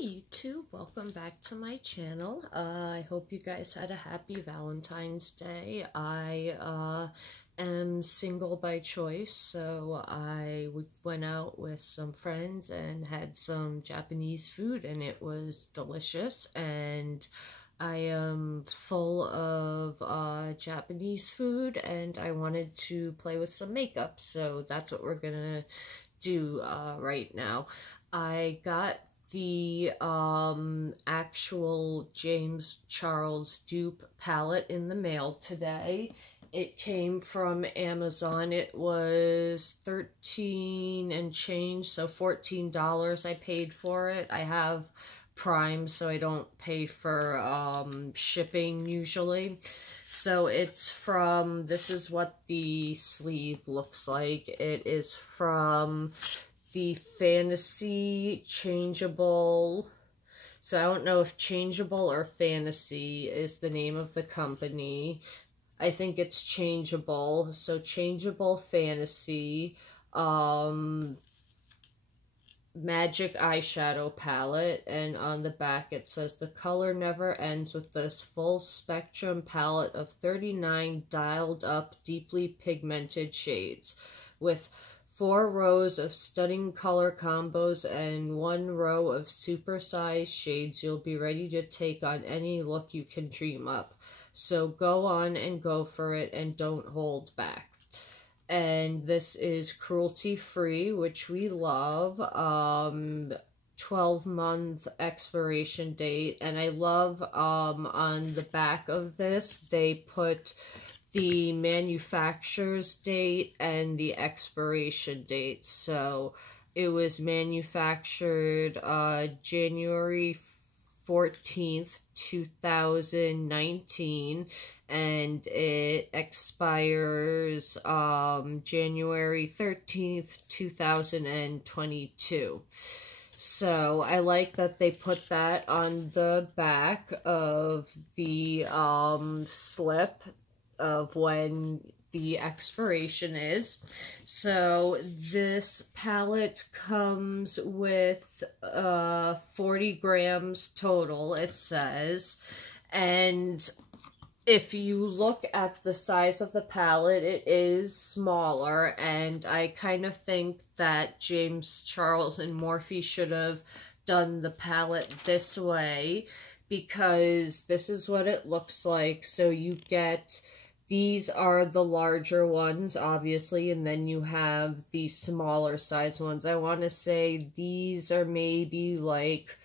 Hi YouTube, welcome back to my channel. I hope you guys had a happy Valentine's Day. I am single by choice, so I went out with some friends and had some Japanese food, and it was delicious. And I am full of Japanese food, and I wanted to play with some makeup, so that's what we're gonna do right now. I got the actual James Charles Dupe palette in the mail today. It came from Amazon. It was $13 and change, so $14 I paid for it. I have Prime, so I don't pay for shipping usually. So it's from, this is what the sleeve looks like. It is from the Fantasy Changeable. So I don't know if Changeable or Fantasy is the name of the company. I think it's Changeable. So Changeable Fantasy Magic Eyeshadow Palette, and on the back it says the color never ends with this full spectrum palette of 39 dialed up deeply pigmented shades with 4 rows of stunning color combos and 1 row of supersized shades. You'll be ready to take on any look you can dream up. So go on and go for it and don't hold back. And this is cruelty-free, which we love. 12-month expiration date. And I love on the back of this, they put the manufacturer's date and the expiration date. So it was manufactured January 14th, 2019, and it expires January 13th, 2022. So I like that they put that on the back of the slip of when the expiration is. So this palette comes with 40 grams total, it says, and if you look at the size of the palette, it is smaller, and I kind of think that James Charles and Morphe should have done the palette this way, because this is what it looks like. So you get, these are the larger ones, obviously, and then you have the smaller size ones. I want to say these are maybe like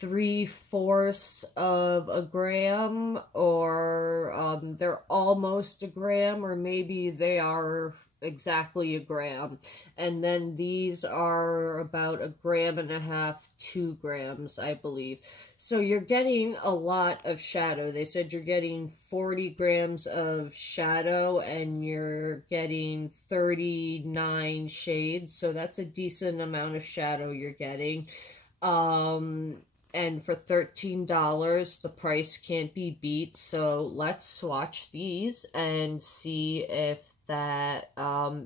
3/4 of a gram, or they're almost a gram, or maybe they are exactly a gram. And then these are about 1.5 grams, 2 grams, I believe. So you're getting a lot of shadow. They said you're getting 40 grams of shadow and you're getting 39 shades. So that's a decent amount of shadow you're getting. And for $13, the price can't be beat. So let's swatch these and see if that,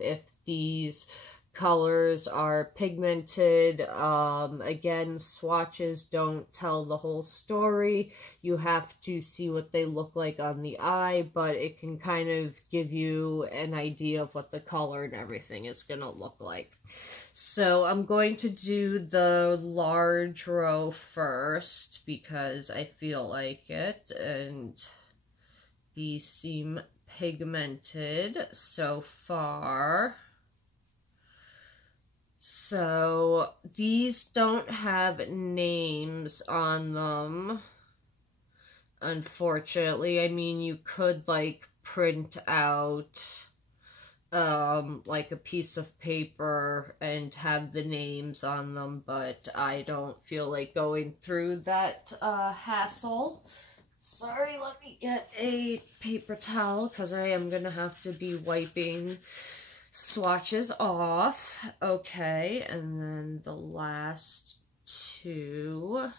if these colors are pigmented. Again, swatches don't tell the whole story. You have to see what they look like on the eye, but it can kind of give you an idea of what the color and everything is going to look like. So I'm going to do the large row first because I feel like it, and these seem pigmented so far. So these don't have names on them, unfortunately. I mean, you could like print out like a piece of paper and have the names on them, but I don't feel like going through that hassle. Sorry, let me get a paper towel because I am gonna have to be wiping swatches off. Okay, and then the last two.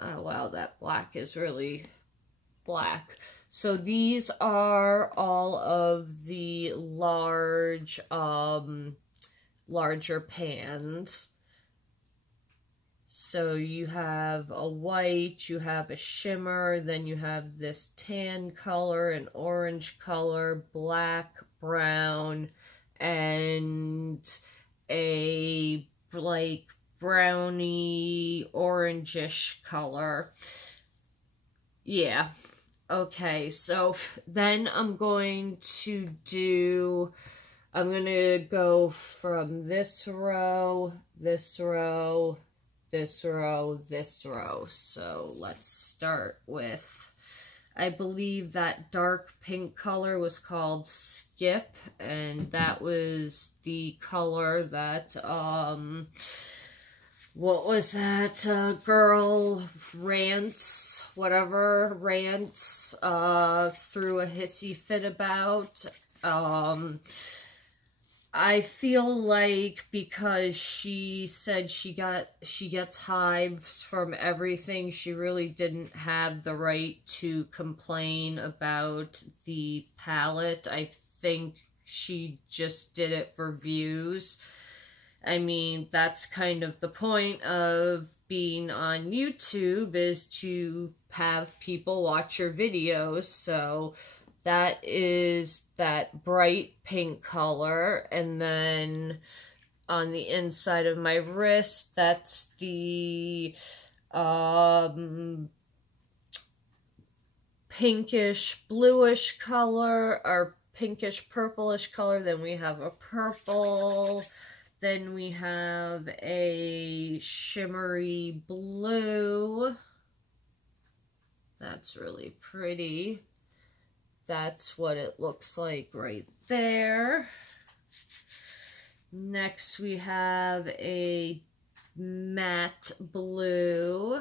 Oh wow, that black is really black. So these are all of the large larger pans. So you have a white, you have a shimmer, then you have this tan color, an orange color, black, brown, and a like browny orangish color. Yeah. Okay, so then I'm going to go from this row, this row, this row, this row. So let's start with, I believe that dark pink color was called Skip, and that was the color that, what was that, girl rants, whatever, rants, threw a hissy fit about. I feel like because she said she gets hives from everything, she really didn't have the right to complain about the palette. I think she just did it for views. I mean, that's kind of the point of being on YouTube, is to have people watch your videos. So that is that bright pink color, and then on the inside of my wrist, that's the pinkish bluish color, or pinkish purplish color. Then we have a purple, then we have a shimmery blue. That's really pretty. That's what it looks like right there. Next we have a matte blue.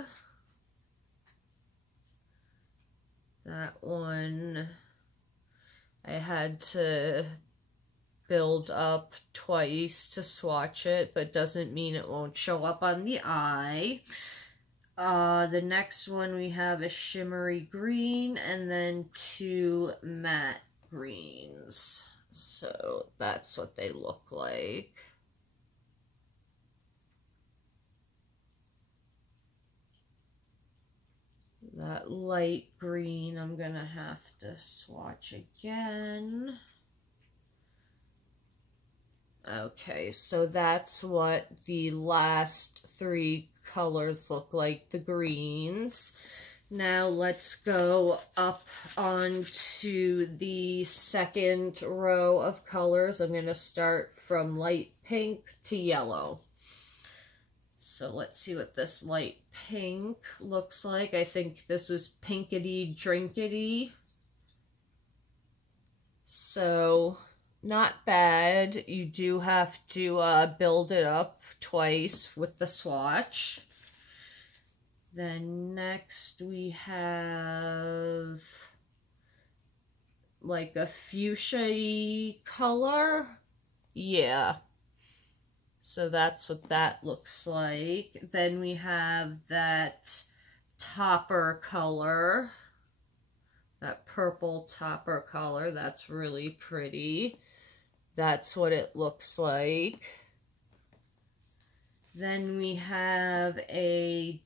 That one I had to build up twice to swatch it, but doesn't mean it won't show up on the eye. The next one we have a shimmery green, and then two matte greens. So that's what they look like. That light green I'm gonna have to swatch again. Okay, so that's what the last three colors look like, the greens. Now let's go up onto the second row of colors. I'm going to start from light pink to yellow. So let's see what this light pink looks like. I think this was Pinkity Drinkity. So not bad. You do have to build it up twice with the swatch. Then next we have like a fuchsia color. Yeah. So that's what that looks like. Then we have that topper color. That purple topper color. That's really pretty. That's what it looks like. Then we have a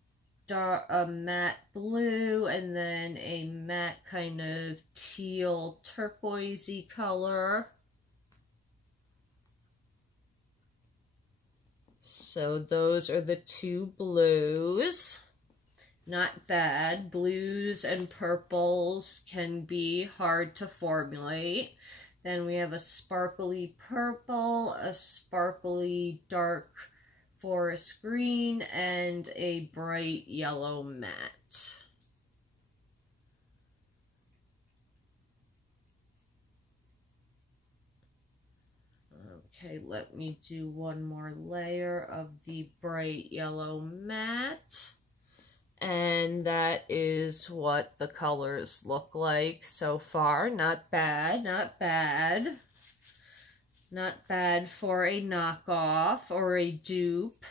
matte blue, and then a matte kind of teal turquoisey color. So those are the two blues. Not bad. Blues and purples can be hard to formulate. Then we have a sparkly purple, a sparkly dark forest green, and a bright yellow matte. Okay, let me do one more layer of the bright yellow matte. And that is what the colors look like so far. Not bad, not bad. Not bad for a knockoff or a dupe.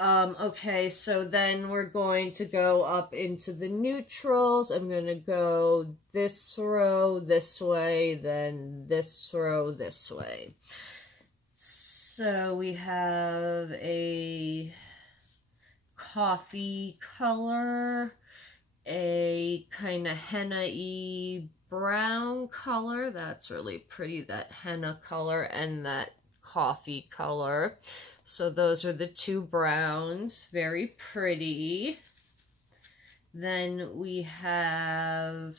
Okay, so then we're going to go up into the neutrals. I'm going to go this row this way, then this row this way. So we have a coffee color, a kind of henna-y brown color. That's really pretty, that henna color and that coffee color. So those are the two browns, very pretty. Then we have,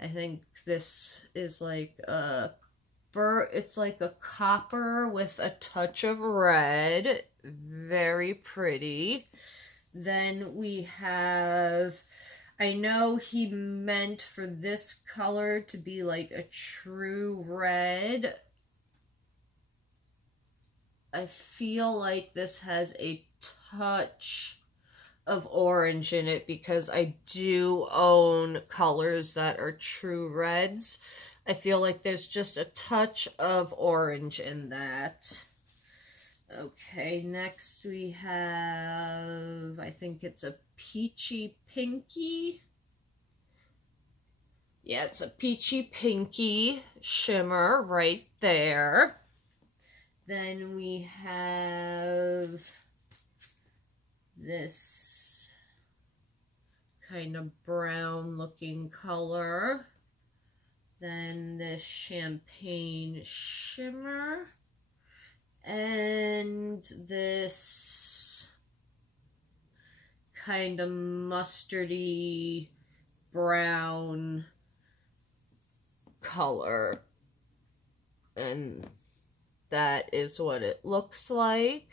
I think this is like a it's like a copper with a touch of red, very pretty. Then we have, I know he meant for this color to be like a true red. I feel like this has a touch of orange in it because I do own colors that are true reds. I feel like there's just a touch of orange in that. Okay, next we have, I think it's a peachy pinky. Yeah, it's a peachy pinky shimmer right there. Then we have this kind of brown looking color. Then this champagne shimmer. And this kind of mustardy brown color. And that is what it looks like.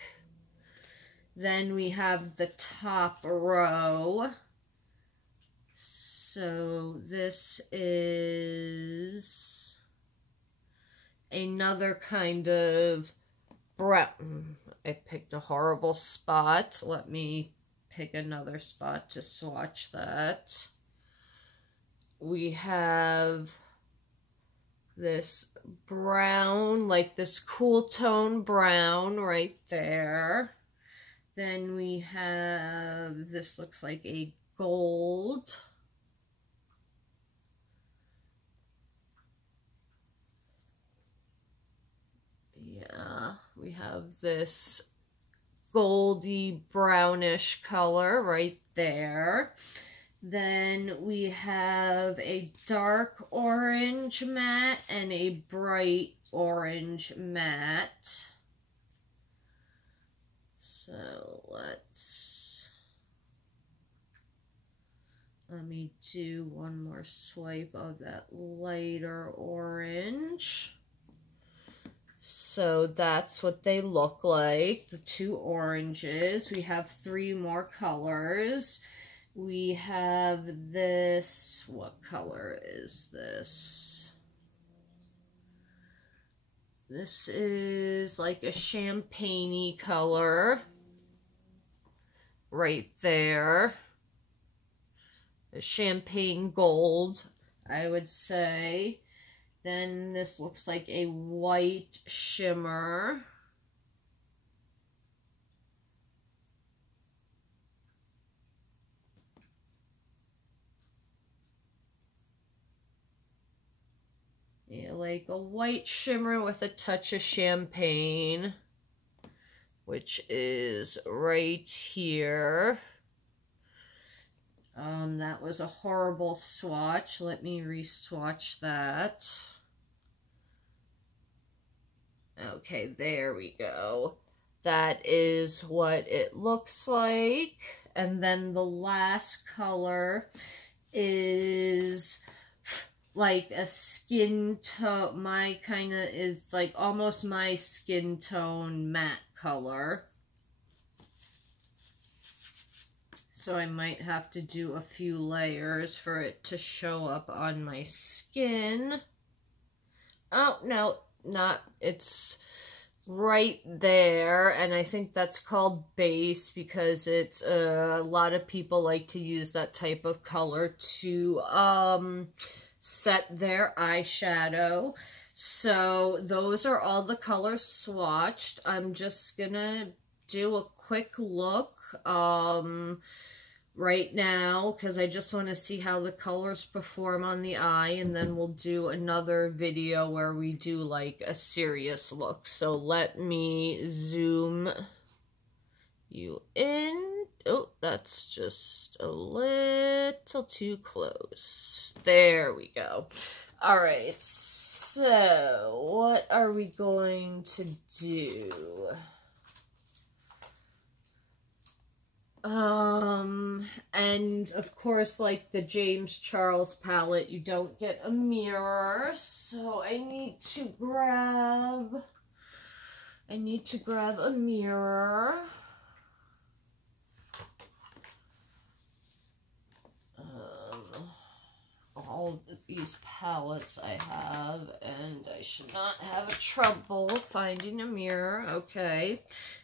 Then we have the top row. So this is another kind of brown. I picked a horrible spot. Let me pick another spot to swatch that. We have this brown, like this cool tone brown right there. Then we have, this looks like a gold. Yeah, we have this goldy brownish color right there. Then we have a dark orange matte and a bright orange matte. So let me do one more swipe of that lighter orange. So that's what they look like, the two oranges. We have three more colors. We have this, what color is this? This is like a champagne-y color right there. A champagne gold, I would say. Then this looks like a white shimmer. Yeah, like a white shimmer with a touch of champagne, which is right here. That was a horrible swatch. Let me re-swatch that. Okay, there we go. That is what it looks like. And then the last color is like a skin tone, my kind of is like almost my skin tone matte color. So I might have to do a few layers for it to show up on my skin. Oh, no, not, it's right there, and I think that's called base because it's a lot of people like to use that type of color to set their eyeshadow. So those are all the colors swatched. I'm just gonna do a quick look right now because I just want to see how the colors perform on the eye, and then we'll do another video where we do like a serious look. So let me zoom you in. Oh, that's just a little too close. There we go. All right, so what are we going to do? And of course, like the James Charles palette, you don't get a mirror, so I need to grab a mirror. All of these palettes I have, and I should not have a trouble finding a mirror. Okay,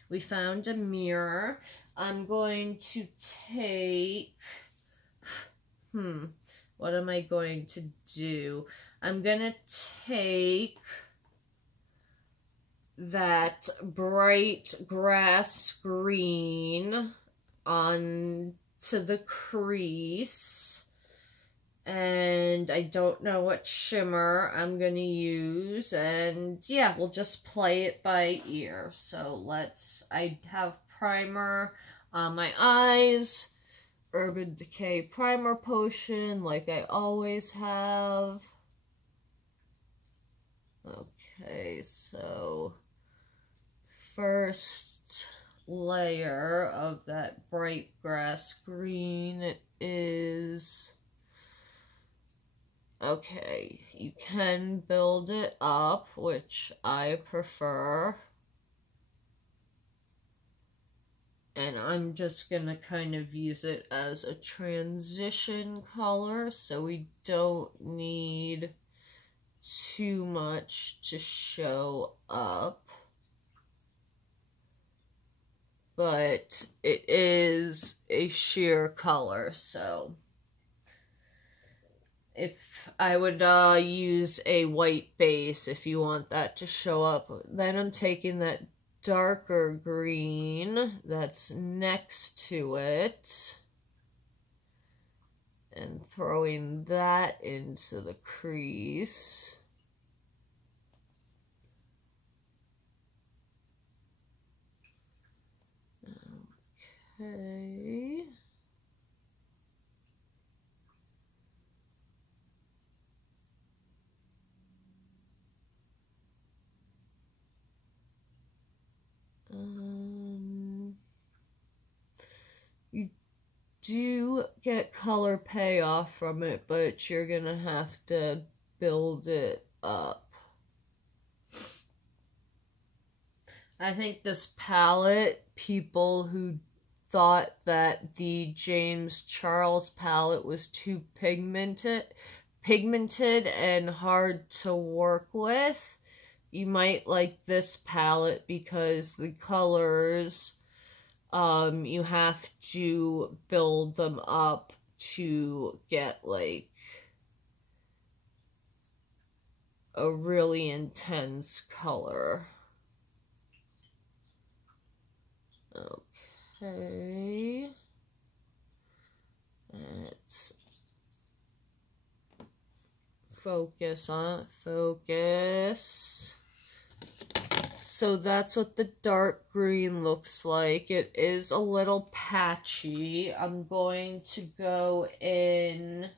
we found a mirror. I'm going to take, what am I going to do? I'm going to take that bright grass green onto the crease. And I don't know what shimmer I'm going to use. And yeah, we'll just play it by ear. So I have primer on my eyes. Urban Decay Primer Potion, like I always have. Okay, so first layer of that bright grass green is... Okay, you can build it up, which I prefer. And I'm just gonna kind of use it as a transition color, so we don't need too much to show up. But it is a sheer color, so... If I would use a white base if you want that to show up. Then I'm taking that darker green that's next to it and throwing that into the crease. Okay. You do get color payoff from it, but you're gonna have to build it up. I think this palette, people who thought that the James Charles palette was too pigmented and hard to work with, you might like this palette because the colors, you have to build them up to get like a really intense color. Okay. Let's focus on it. Focus. So that's what the dark green looks like. It is a little patchy. I'm going to go in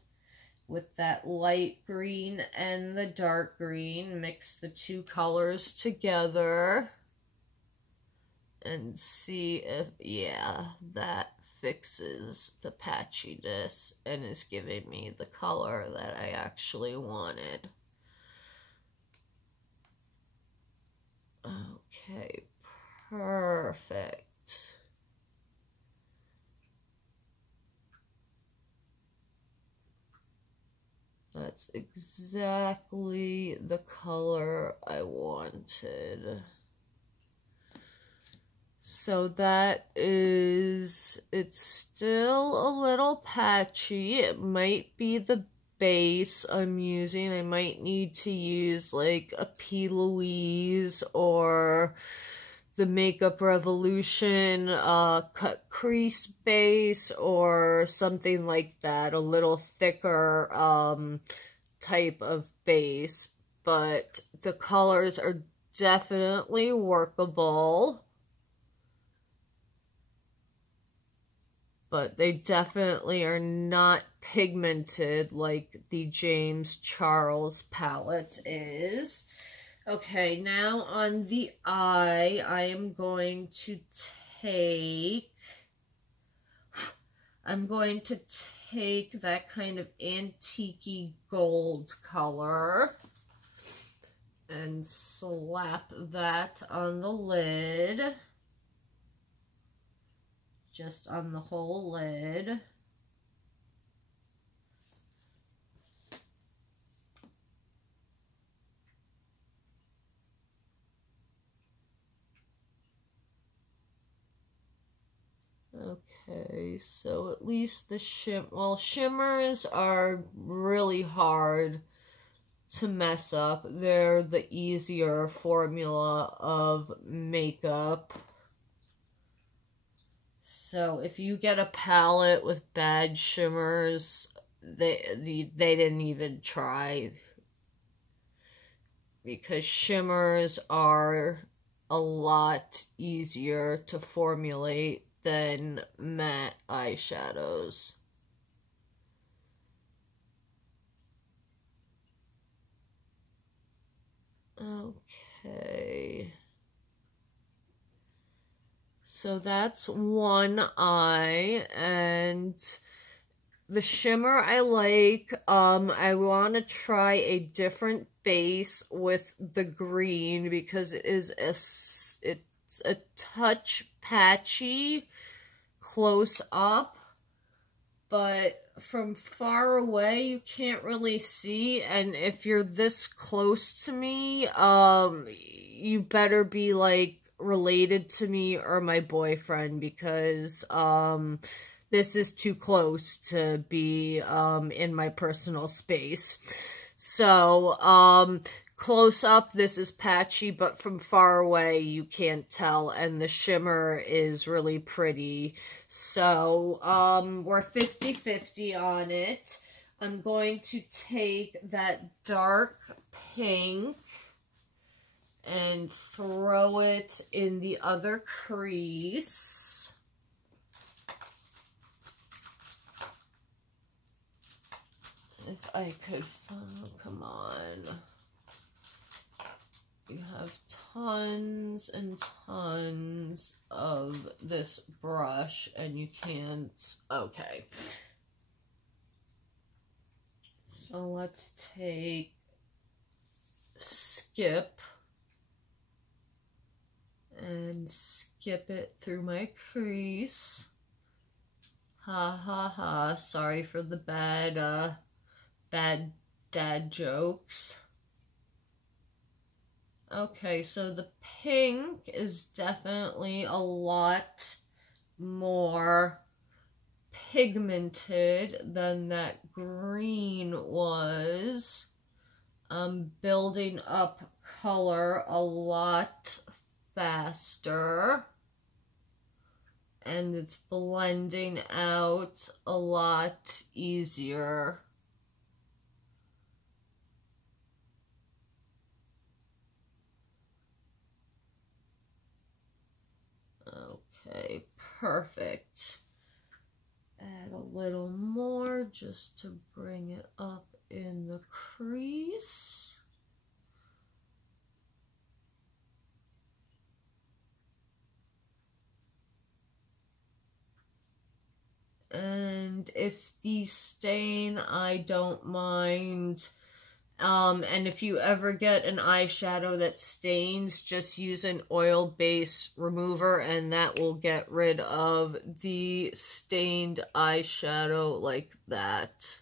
with that light green and the dark green. Mix the two colors together. And see if, yeah, that fixes the patchiness and is giving me the color that I actually wanted. Okay, perfect. That's exactly the color I wanted. So that is, it's still a little patchy. It might be the base I'm using. I might need to use like a P. Louise or the Makeup Revolution cut crease base or something like that, a little thicker type of base, but the colors are definitely workable. But they definitely are not pigmented like the James Charles palette is. Okay, now on the eye, I am going to take that kind of antique-y gold color and slap that on the lid. Just on the whole lid. Okay, so at least the shimmers are really hard to mess up. They're the easier formula of makeup. So if you get a palette with bad shimmers, they didn't even try, because shimmers are a lot easier to formulate than matte eyeshadows. Okay. So that's one eye, and the shimmer I like. I want to try a different base with the green because it's a touch patchy close up, but from far away you can't really see, and if you're this close to me, you better be like related to me or my boyfriend, because this is too close to be in my personal space. So close up this is patchy, but from far away you can't tell, and the shimmer is really pretty. So we're 50-50 on it. I'm going to take that dark pink and throw it in the other crease. If I could find, come on. You have tons and tons of this brush and you can't, okay. So let's take Skip and skip it through my crease. Ha ha ha, sorry for the bad dad jokes. Okay, so the pink is definitely a lot more pigmented than that green was. Building up color a lot faster, and it's blending out a lot easier. Okay, perfect. Add a little more just to bring it up in the crease. And if the stain, I don't mind. And if you ever get an eyeshadow that stains, just use an oil base remover and that will get rid of the stained eyeshadow like that.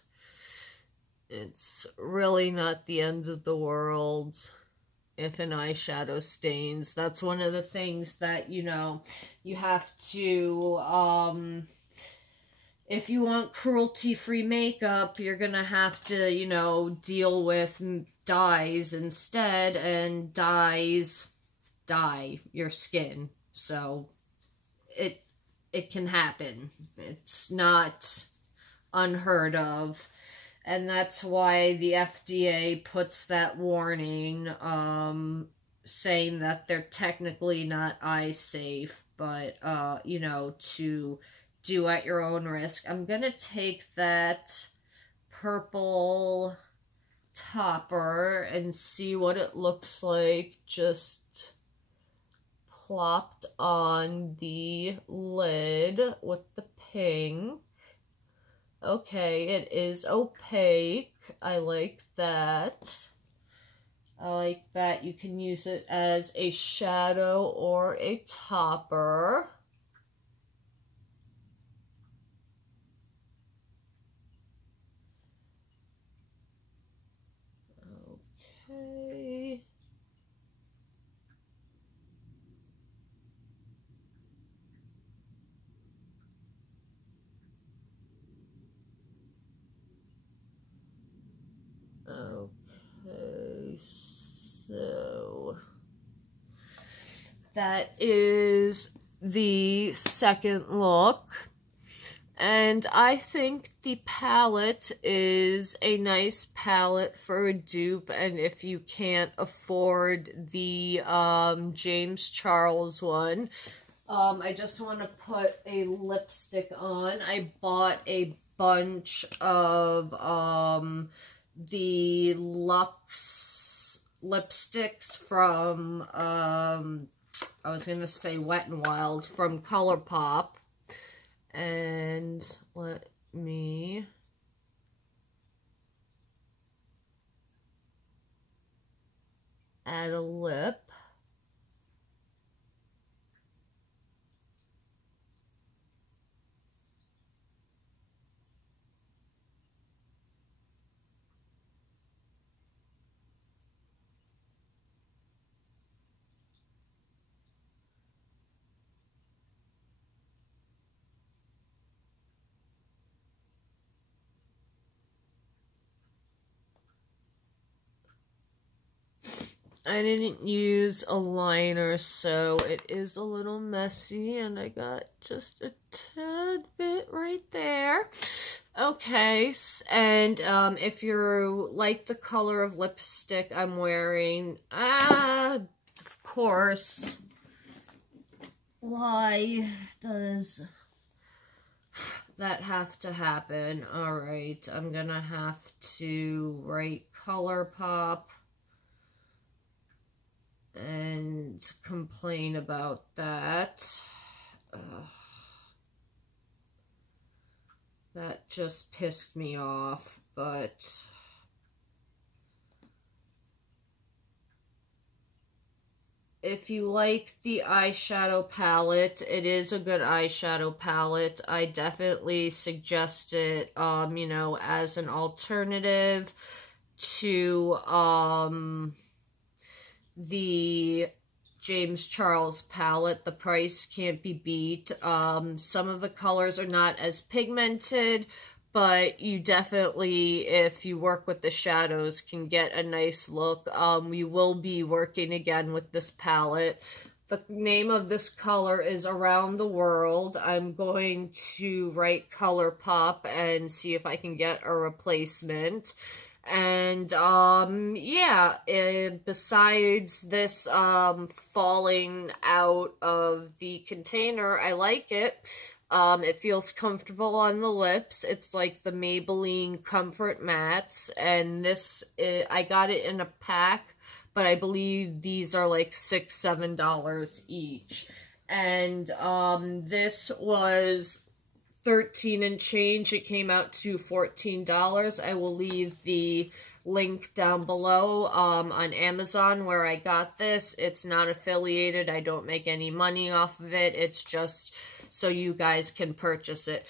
It's really not the end of the world if an eyeshadow stains. That's one of the things that, you know, you have to, if you want cruelty-free makeup, you're gonna have to, you know, deal with dyes instead, and dyes dye your skin. So it can happen. It's not unheard of. And that's why the FDA puts that warning, saying that they're technically not eye safe, but, you know, to do at your own risk. I'm gonna take that purple topper and see what it looks like just plopped on the lid with the pink. Okay, it is opaque. I like that. I like that you can use it as a shadow or a topper. Okay. Okay, so that is the second look. And I think the palette is a nice palette for a dupe, and if you can't afford the James Charles one, I just want to put a lipstick on. I bought a bunch of the Luxe lipsticks from, I was going to say Wet n Wild, from ColourPop. And let me add a lip. I didn't use a liner, so it is a little messy, and I got just a tad bit right there. Okay, and if you like the color of lipstick I'm wearing, of course, why does that have to happen? Alright, I'm gonna have to write ColourPop and complain about that. That just pissed me off, but if you like the eyeshadow palette, it is a good eyeshadow palette. I definitely suggest it, you know, as an alternative to, the James Charles palette. The price can't be beat. Some of the colors are not as pigmented, but you definitely, if you work with the shadows, can get a nice look. We will be working again with this palette. The name of this color is Around the World. I'm going to write ColourPop and see if I can get a replacement. And, yeah, besides this, falling out of the container, I like it. It feels comfortable on the lips. It's like the Maybelline Comfort Mattes, and this, I got it in a pack, but I believe these are like $6, $7 each. And, this was $13 and change. It came out to $14. I will leave the link down below on Amazon where I got this. It's not affiliated. I don't make any money off of it. It's just so you guys can purchase it.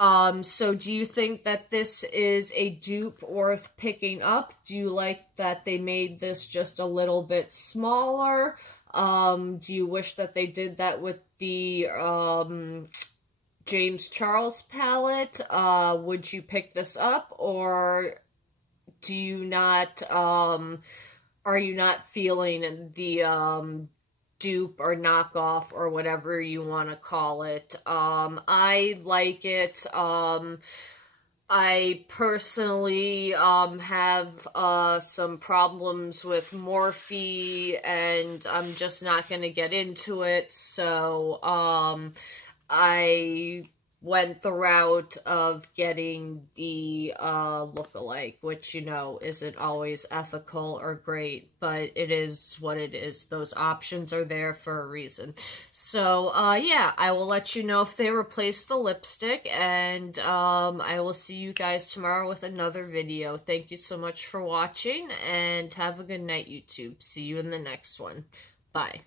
So do you think that this is a dupe worth picking up? Do you like that they made this just a little bit smaller? Do you wish that they did that with the James Charles palette? Would you pick this up, or do you not, are you not feeling the dupe or knockoff or whatever you want to call it. I like it. I personally have some problems with Morphe, and I'm just not going to get into it, so I went the route of getting the lookalike, which, you know, isn't always ethical or great, but it is what it is. Those options are there for a reason. So, yeah, I will let you know if they replace the lipstick, and I will see you guys tomorrow with another video. Thank you so much for watching, and have a good night, YouTube. See you in the next one. Bye.